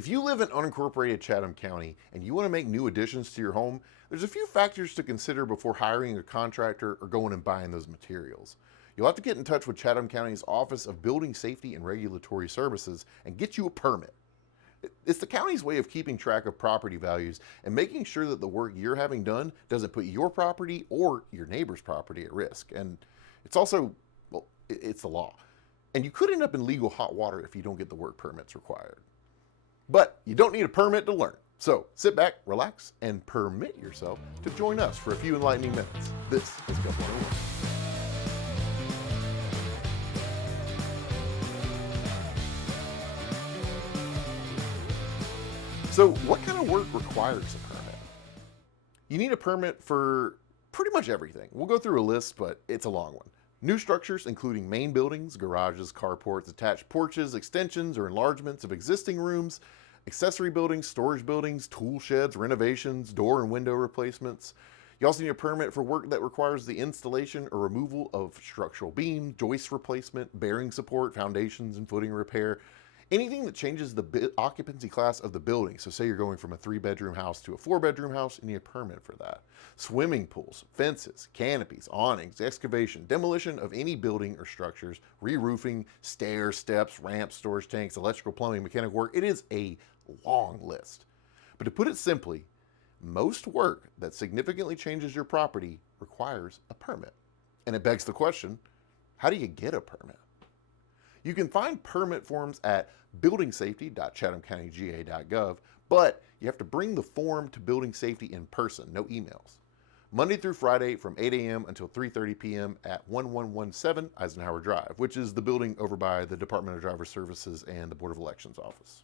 If you live in unincorporated Chatham County and you want to make new additions to your home, there's a few factors to consider before hiring a contractor or going and buying those materials. You'll have to get in touch with Chatham County's Office of Building Safety and Regulatory Services and get you a permit. It's the county's way of keeping track of property values and making sure that the work you're having done doesn't put your property or your neighbor's property at risk. And it's also, well, it's the law. And you could end up in legal hot water if you don't get the work permits required. But you don't need a permit to learn. So sit back, relax, and permit yourself to join us for a few enlightening minutes. This is Gov101. So what kind of work requires a permit? You need a permit for pretty much everything. We'll go through a list, but it's a long one. New structures, including main buildings, garages, carports, attached porches, extensions or enlargements of existing rooms, accessory buildings, storage buildings, tool sheds, renovations, door and window replacements. You also need a permit for work that requires the installation or removal of structural beams, joist replacement, bearing support, foundations and footing repair. Anything that changes the occupancy class of the building. So say you're going from a 3-bedroom house to a 4-bedroom house, you need a permit for that. Swimming pools, fences, canopies, awnings, excavation, demolition of any building or structures, re-roofing, stairs, steps, ramps, storage tanks, electrical, plumbing, mechanical work. It is a long list. But to put it simply, most work that significantly changes your property requires a permit. And it begs the question, how do you get a permit? You can find permit forms at buildingsafety.chathamcountyga.gov, but you have to bring the form to building safety in person, no emails. Monday through Friday from 8 a.m. until 3:30 p.m. at 1117 Eisenhower Drive, which is the building over by the Department of Driver Services and the Board of Elections office.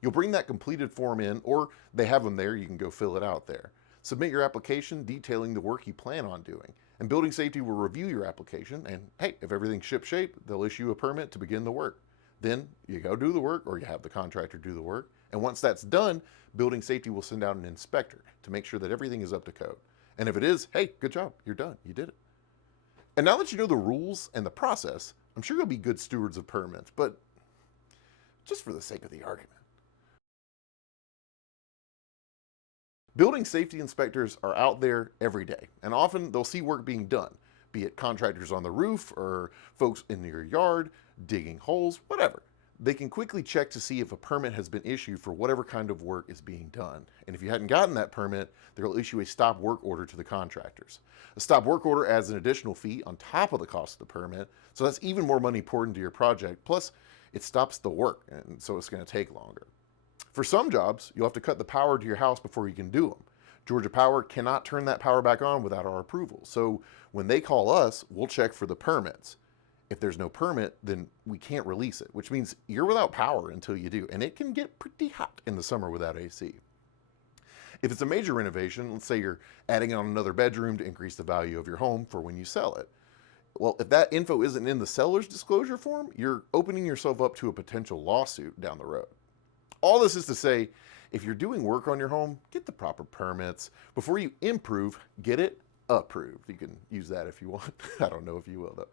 You'll bring that completed form in, or they have them there, you can go fill it out there. Submit your application detailing the work you plan on doing. And Building Safety will review your application, and hey, if everything's shipshape, they'll issue a permit to begin the work. Then you go do the work, or you have the contractor do the work. And once that's done, Building Safety will send out an inspector to make sure that everything is up to code. And if it is, hey, good job, you're done, you did it. And now that you know the rules and the process, I'm sure you'll be good stewards of permits, but just for the sake of the argument. Building safety inspectors are out there every day, and often they'll see work being done, be it contractors on the roof or folks in your yard, digging holes, whatever. They can quickly check to see if a permit has been issued for whatever kind of work is being done. And if you hadn't gotten that permit, they'll issue a stop work order to the contractors. A stop work order adds an additional fee on top of the cost of the permit, so that's even more money poured into your project, plus it stops the work, and so it's going to take longer. For some jobs, you'll have to cut the power to your house before you can do them. Georgia Power cannot turn that power back on without our approval. So when they call us, we'll check for the permits. If there's no permit, then we can't release it, which means you're without power until you do. And it can get pretty hot in the summer without AC. If it's a major renovation, let's say you're adding on another bedroom to increase the value of your home for when you sell it. Well, if that info isn't in the seller's disclosure form, you're opening yourself up to a potential lawsuit down the road. All this is to say, if you're doing work on your home, get the proper permits. Before you improve, get it approved. You can use that if you want. I don't know if you will, though.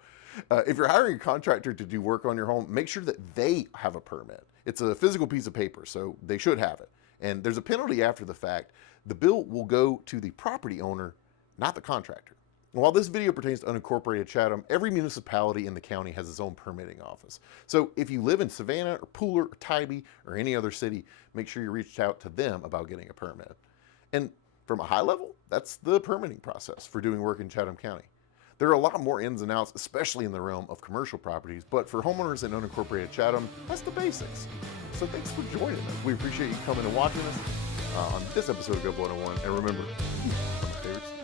If you're hiring a contractor to do work on your home, make sure that they have a permit. It's a physical piece of paper, so they should have it. And there's a penalty after the fact. The bill will go to the property owner, not the contractor. While this video pertains to unincorporated Chatham, every municipality in the county has its own permitting office. So if you live in Savannah or Pooler or Tybee or any other city, make sure you reach out to them about getting a permit. And from a high level, that's the permitting process for doing work in Chatham County. There are a lot more ins and outs, especially in the realm of commercial properties, but for homeowners in unincorporated Chatham, that's the basics. So thanks for joining us. We appreciate you coming and watching us on this episode of Gov101. And remember, keep on the favorites.